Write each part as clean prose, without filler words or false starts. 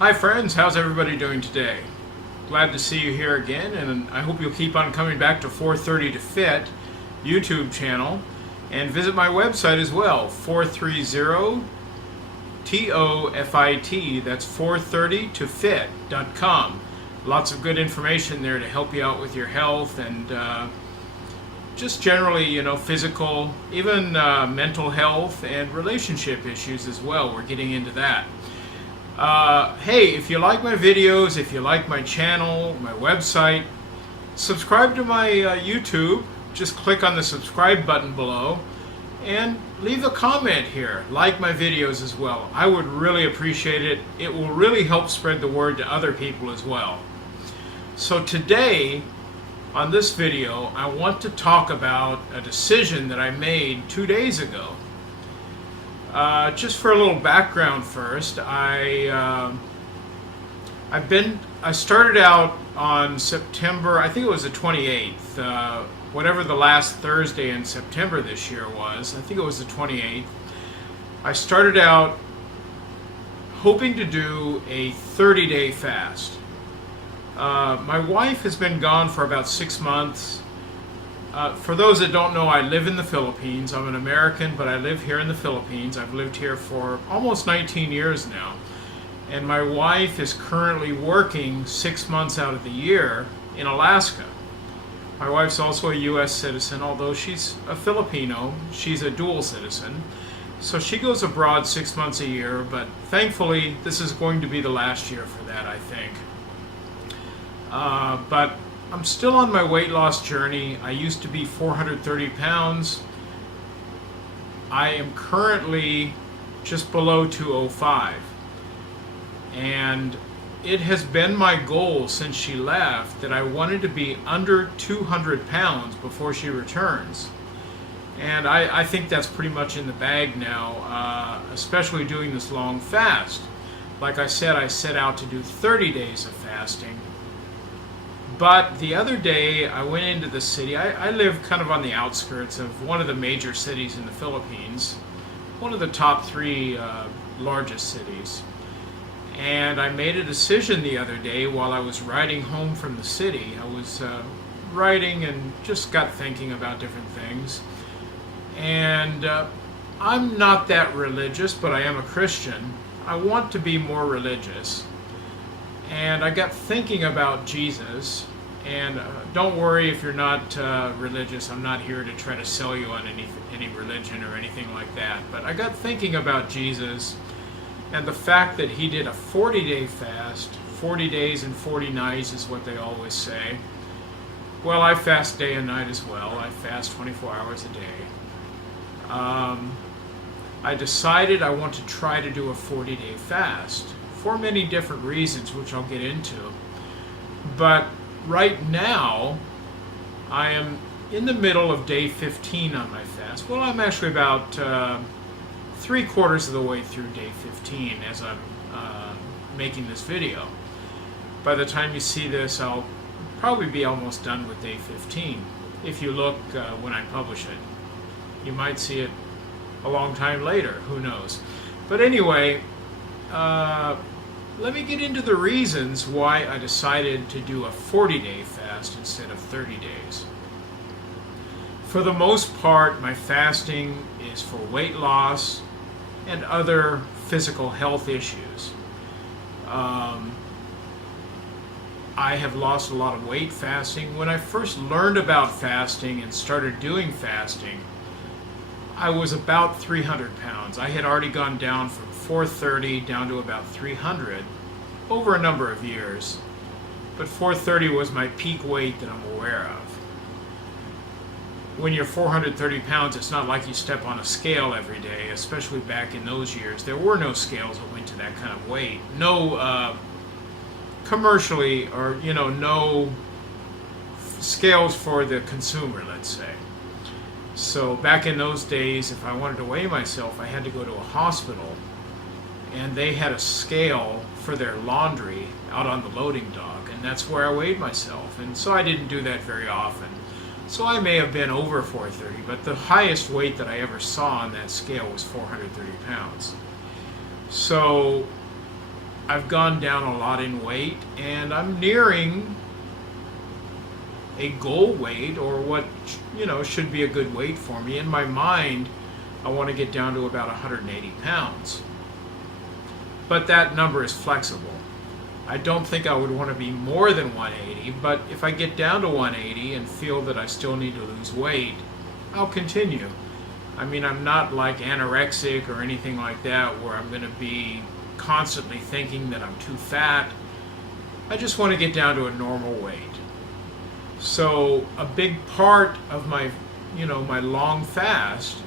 Hi friends, how's everybody doing today? Glad to see you here again, and I hope you'll keep on coming back to 430 to Fit YouTube channel and visit my website as well, 430TOFIT, that's 430tofit.com. Lots of good information there to help you out with your health and just generally, physical, even mental health and relationship issues as well. We're getting into that. Hey, if you like my videos, if you like my channel, my website, subscribe to my YouTube. Just click on the subscribe button below and leave a comment here. Like my videos as well. I would really appreciate it. It will really help spread the word to other people as well. So today, on this video, I want to talk about a decision that I made 2 days ago. Just for a little background first, I started out on September, I think it was the 28th, whatever the last Thursday in September this year was, I think it was the 28th. I started out hoping to do a 30-day fast. My wife has been gone for about 6 months. For those that don't know, I live in the Philippines. I'm an American, but I live here in the Philippines. I've lived here for almost 19 years now. And my wife is currently working 6 months out of the year in Alaska. My wife's also a U.S. citizen, although she's a Filipino. She's a dual citizen. So she goes abroad 6 months a year, but thankfully this is going to be the last year for that, I think. But I'm still on my weight loss journey. I used to be 430 pounds. I am currently just below 205. And it has been my goal since she left that I wanted to be under 200 pounds before she returns. And I think that's pretty much in the bag now, especially doing this long fast. Like I said, I set out to do 30 days of fasting. But the other day, I went into the city. I live kind of on the outskirts of one of the major cities in the Philippines, one of the top 3 largest cities. And I made a decision the other day while I was riding home from the city. I was riding and just got thinking about different things. And I'm not that religious, but I am a Christian. I want to be more religious. And I got thinking about Jesus, and don't worry if you're not religious. I'm not here to try to sell you on any religion or anything like that. But I got thinking about Jesus and the fact that he did a 40-day fast. 40 days and 40 nights is what they always say. Well, I fast day and night as well. I fast 24 hours a day. I decided I want to try to do a 40-day fast, for many different reasons, which I'll get into. But right now, I am in the middle of day 15 on my fast. Well, I'm actually about 3/4 of the way through day 15 as I'm making this video. By the time you see this, I'll probably be almost done with day 15. If you look when I publish it, you might see it a long time later, who knows. But anyway, let me get into the reasons why I decided to do a 40-day fast instead of 30 days. For the most part, my fasting is for weight loss and other physical health issues. I have lost a lot of weight fasting. When I first learned about fasting and started doing fasting, I was about 300 pounds. I had already gone down from 430 down to about 300 over a number of years. But 430 was my peak weight that I'm aware of. When you're 430 pounds, it's not like you step on a scale every day, especially back in those years. There were no scales that went to that kind of weight. No commercially, or no scales for the consumer, let's say. So back in those days, if I wanted to weigh myself, I had to go to a hospital, and they had a scale for their laundry out on the loading dock, and that's where I weighed myself. And so I didn't do that very often. So I may have been over 430, but the highest weight that I ever saw on that scale was 430 pounds. So I've gone down a lot in weight, and I'm nearing a goal weight, or what should be a good weight for me. In my mind, I want to get down to about 180 pounds. But that number is flexible. I don't think I would want to be more than 180, but if I get down to 180 and feel that I still need to lose weight, I'll continue. I mean, I'm not like anorexic or anything like that where I'm going to be constantly thinking that I'm too fat. I just want to get down to a normal weight. So a big part of my long fast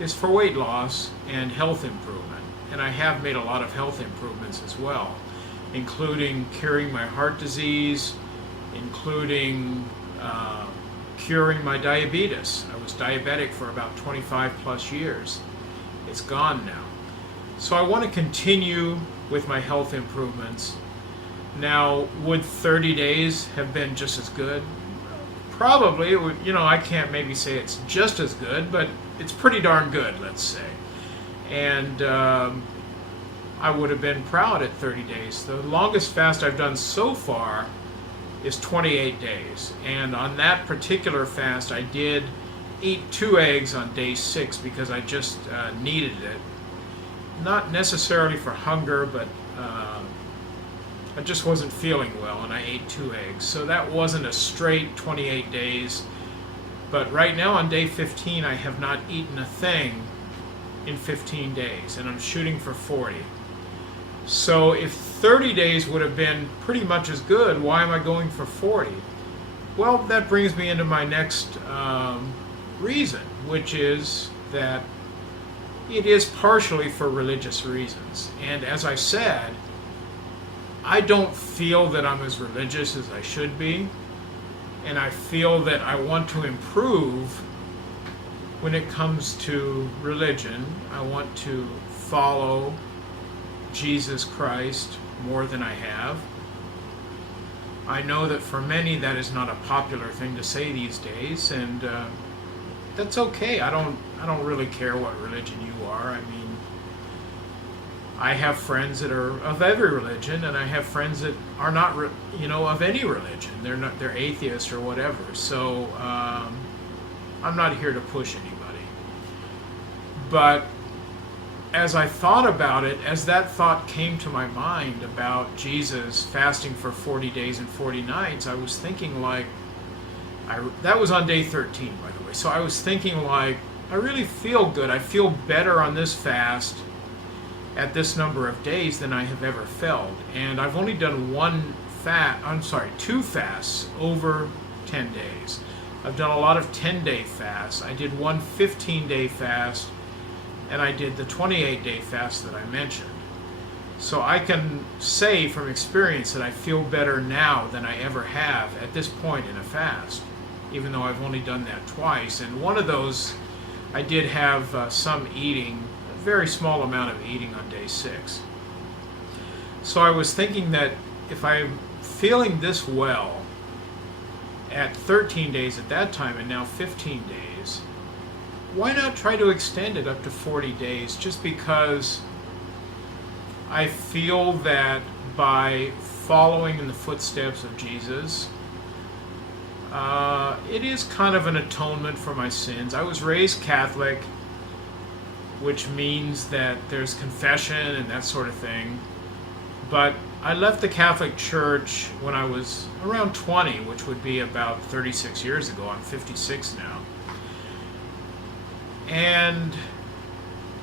is for weight loss and health improvement. And I have made a lot of health improvements as well, including curing my heart disease, including curing my diabetes. I was diabetic for about 25 plus years. It's gone now. So I want to continue with my health improvements. Now, would 30 days have been just as good? Probably. It would, I can't maybe say it's just as good, but it's pretty darn good, let's say. And I would have been proud at 30 days. The longest fast I've done so far is 28 days. And on that particular fast, I did eat 2 eggs on day 6 because I just needed it. Not necessarily for hunger, but I just wasn't feeling well, and I ate 2 eggs. So that wasn't a straight 28 days. But right now on day 15, I have not eaten a thing in 15 days, and I'm shooting for 40. So if 30 days would have been pretty much as good, why am I going for 40? Well, that brings me into my next reason, which is that it is partially for religious reasons. And as I said, I don't feel that I'm as religious as I should be, and I feel that I want to improve when it comes to religion. I want to follow Jesus Christ more than I have. I know that for many that is not a popular thing to say these days, and that's okay. I don't really care what religion you are. I mean, I have friends that are of every religion, and I have friends that are not, of any religion. They're atheists or whatever. So I'm not here to push anybody. But as I thought about it, as that thought came to my mind about Jesus fasting for 40 days and 40 nights, I was thinking that was on day 13, by the way. So I was thinking I really feel good. I feel better on this fast at this number of days than I have ever felt. And I've only done 2 fasts over 10 days. I've done a lot of 10-day fasts. I did one 15-day fast, and I did the 28-day fast that I mentioned. So I can say from experience that I feel better now than I ever have at this point in a fast, even though I've only done that twice. And one of those, I did have some eating, a very small amount of eating on day 6. So I was thinking that if I'm feeling this well at 13 days at that time and now 15 days, why not try to extend it up to 40 days, just because I feel that by following in the footsteps of Jesus, it is kind of an atonement for my sins. I was raised Catholic, which means that there's confession and that sort of thing. But I left the Catholic Church when I was around 20, which would be about 36 years ago. I'm 56 now. And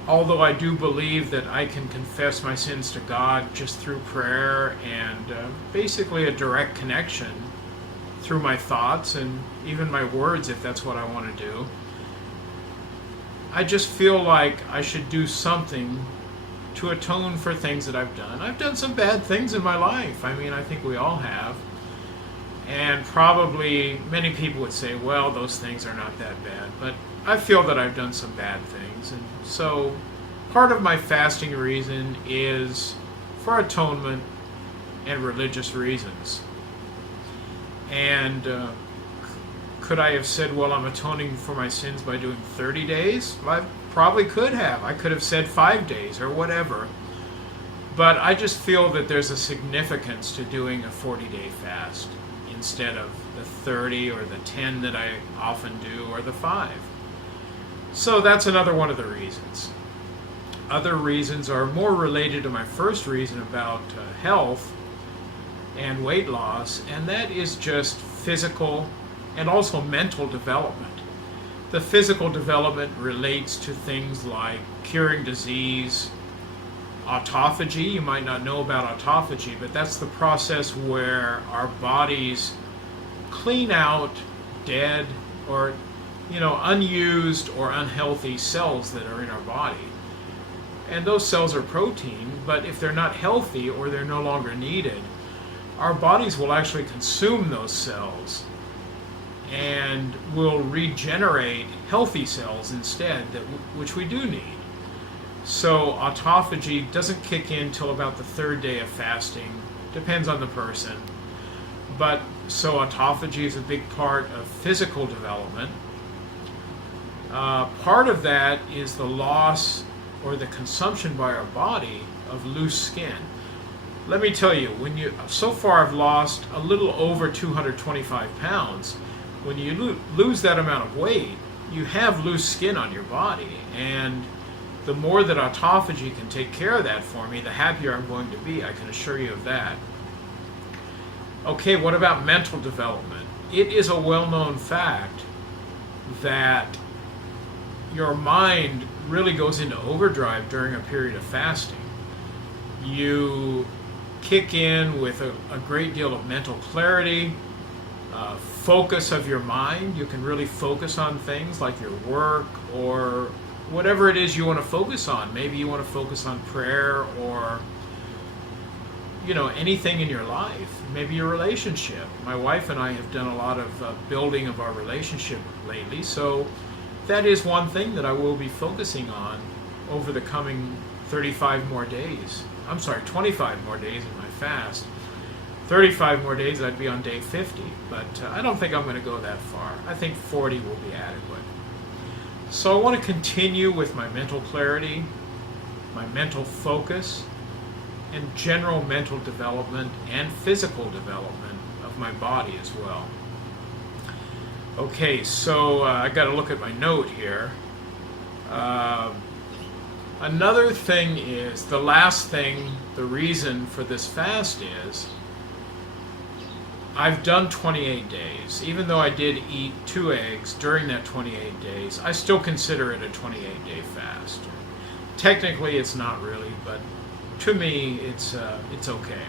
although I do believe that I can confess my sins to God just through prayer and basically a direct connection through my thoughts and even my words, if that's what I want to do, I just feel like I should do something to atone for things that I've done. I've done some bad things in my life. I mean, I think we all have. And probably many people would say, well, those things are not that bad. But I feel that I've done some bad things. And so part of my fasting reason is for atonement and religious reasons. And could I have said, well, I'm atoning for my sins by doing 30 days? Well, I probably could have. I could have said 5 days or whatever. But I just feel that there's a significance to doing a 40-day fast instead of the 30 or the 10 that I often do, or the 5. So that's another one of the reasons. Other reasons are more related to my first reason about health and weight loss, and that is just physical and also mental development. The physical development relates to things like curing disease, autophagy. You might not know about autophagy, but that's the process where our bodies clean out dead or unused or unhealthy cells that are in our body. And those cells are protein, but if they're not healthy or they're no longer needed, our bodies will actually consume those cells and will regenerate healthy cells instead, which we do need. So autophagy doesn't kick in till about the 3rd day of fasting, depends on the person. But so autophagy is a big part of physical development. Part of that is the loss or the consumption by our body of loose skin. Let me tell you, so far I've lost a little over 225 pounds. When you lose that amount of weight, you have loose skin on your body, and the more that autophagy can take care of that for me, the happier I'm going to be. I can assure you of that. Okay, what about mental development? It is a well-known fact that your mind really goes into overdrive during a period of fasting. You kick in with a great deal of mental clarity, focus of your mind. You can really focus on things like your work or whatever it is you want to focus on. Maybe you want to focus on prayer or anything in your life. Maybe your relationship. My wife and I have done a lot of building of our relationship lately, so that is one thing that I will be focusing on over the coming 25 more days. 25 more days in my fast. 35 more days, I'd be on day 50, but I don't think I'm going to go that far. I think 40 will be adequate. So I want to continue with my mental clarity, my mental focus, and general mental development and physical development of my body as well. Okay, so I got to look at my note here. Another thing is, the last thing, the reason for this fast is, I've done 28 days. Even though I did eat 2 eggs during that 28 days, I still consider it a 28-day fast. Technically, it's not really, but to me, it's okay.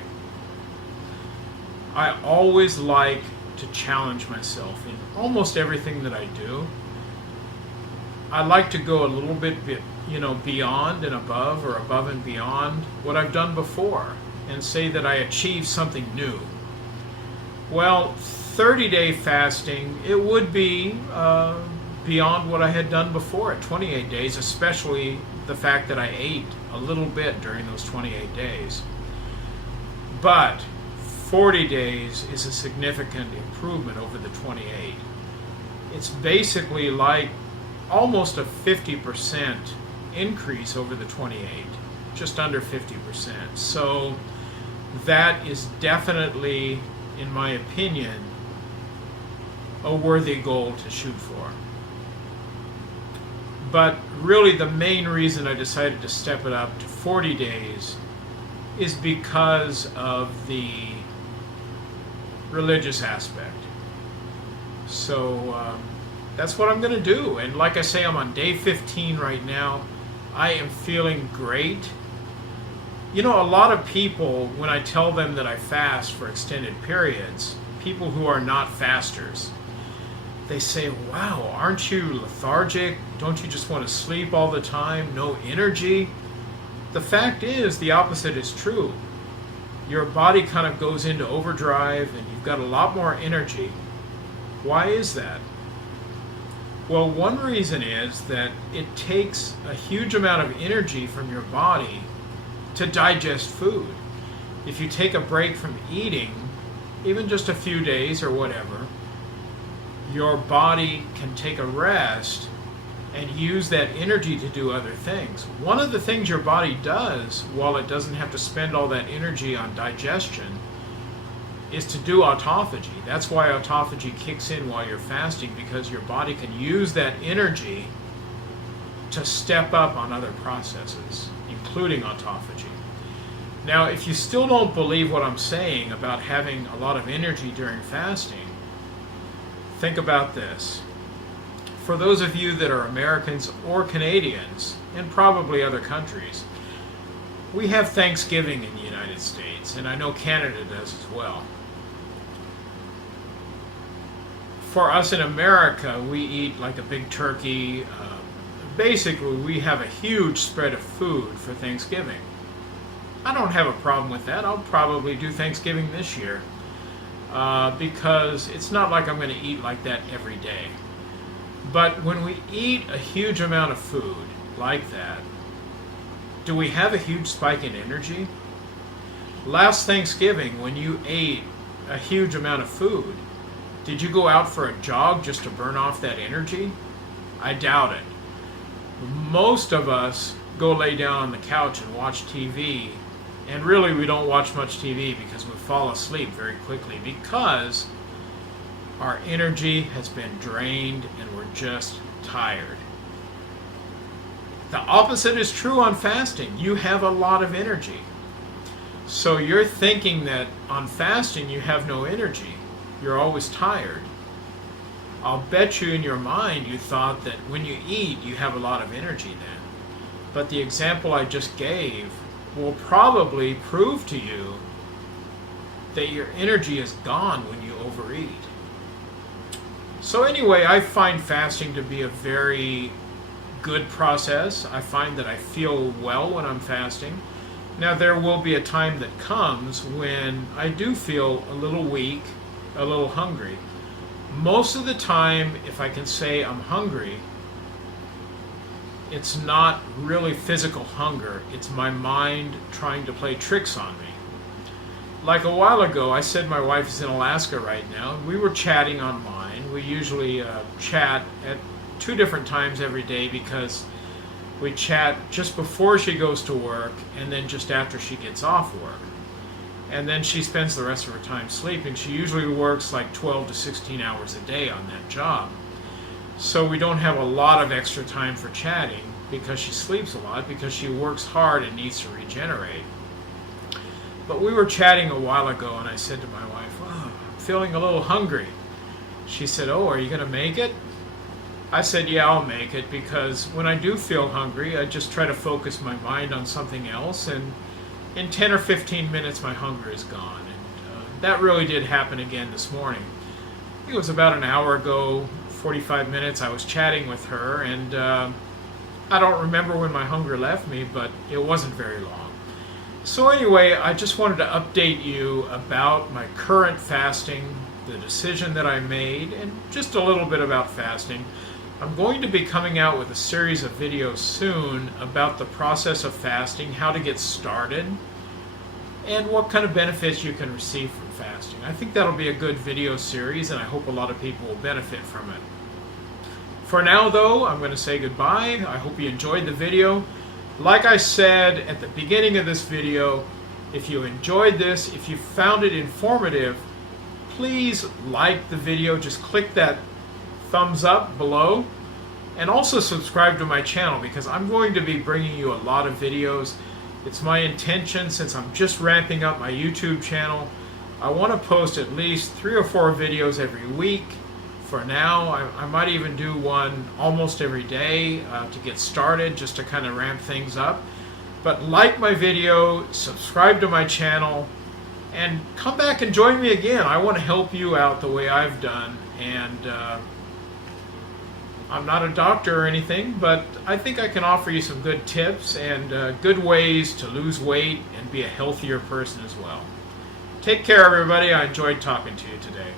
I always like to challenge myself in almost everything that I do. I like to go a little bit, beyond and above, or above and beyond what I've done before, and say that I achieved something new. Well, 30-day fasting, it would be beyond what I had done before at 28 days, especially the fact that I ate a little bit during those 28 days. But 40 days is a significant improvement over the 28. It's basically like almost a 50% increase over the 28, just under 50%. So that is definitely, in my opinion, a worthy goal to shoot for. But really the main reason I decided to step it up to 40 days is because of the religious aspect. So that's what I'm going to do. And like I say, I'm on day 15 right now. I am feeling great. A lot of people, when I tell them that I fast for extended periods, people who are not fasters, they say, wow, aren't you lethargic? Don't you just want to sleep all the time? No energy? The fact is, the opposite is true. Your body kind of goes into overdrive and you've got a lot more energy. Why is that? Well, one reason is that it takes a huge amount of energy from your body to digest food. If you take a break from eating, even just a few days or whatever, your body can take a rest and use that energy to do other things. One of the things your body does, while it doesn't have to spend all that energy on digestion, is to do autophagy. That's why autophagy kicks in while you're fasting, because your body can use that energy to step up on other processes, including autophagy. Now, if you still don't believe what I'm saying about having a lot of energy during fasting, think about this. For those of you that are Americans or Canadians, and probably other countries, we have Thanksgiving in the United States, and I know Canada does as well. For us in America, we eat like a big turkey. Basically, we have a huge spread of food for Thanksgiving. I don't have a problem with that. I'll probably do Thanksgiving this year because it's not like I'm going to eat like that every day. But when we eat a huge amount of food like that, do we have a huge spike in energy? Last Thanksgiving, when you ate a huge amount of food, did you go out for a jog just to burn off that energy? I doubt it. Most of us go lay down on the couch and watch TV, and really we don't watch much TV because we fall asleep very quickly because our energy has been drained and we're just tired. The opposite is true on fasting. You have a lot of energy. So you're thinking that on fasting you have no energy. You're always tired. I'll bet you in your mind you thought that when you eat you have a lot of energy then. But the example I just gave will probably prove to you that your energy is gone when you overeat. So anyway, I find fasting to be a very good process. I find that I feel well when I'm fasting. Now there will be a time that comes when I do feel a little weak, a little hungry. Most of the time, if I can say I'm hungry, it's not really physical hunger. It's my mind trying to play tricks on me. Like a while ago, I said my wife is in Alaska right now, and we were chatting online. We usually chat at 2 different times every day because we chat just before she goes to work and then just after she gets off work. And then she spends the rest of her time sleeping. She usually works like 12 to 16 hours a day on that job. So we don't have a lot of extra time for chatting because she sleeps a lot, because she works hard and needs to regenerate. But we were chatting a while ago and I said to my wife, "Oh, I'm feeling a little hungry." She said, "Oh, are you going to make it?" I said, "Yeah, I'll make it, because when I do feel hungry, I just try to focus my mind on something else, and in 10 or 15 minutes my hunger is gone." And that really did happen again this morning. It was about an hour ago, 45 minutes, I was chatting with her, and I don't remember when my hunger left me, but it wasn't very long. So anyway, I just wanted to update you about my current fasting, the decision that I made, and just a little bit about fasting. I'm going to be coming out with a series of videos soon about the process of fasting, how to get started, and what kind of benefits you can receive from fasting. I think that'll be a good video series, and I hope a lot of people will benefit from it. For now, though, I'm going to say goodbye. I hope you enjoyed the video. Like I said at the beginning of this video, if you enjoyed this, if you found it informative, please like the video. Just click that thumbs up below, and also subscribe to my channel, because I'm going to be bringing you a lot of videos. It's my intention, since I'm just ramping up my YouTube channel, I want to post at least 3 or 4 videos every week. For now, I might even do one almost every day to get started, just to kind of ramp things up. But like my video, subscribe to my channel, and come back and join me again. I want to help you out the way I've done, and I'm not a doctor or anything, but I think I can offer you some good tips and good ways to lose weight and be a healthier person as well. Take care, everybody. I enjoyed talking to you today.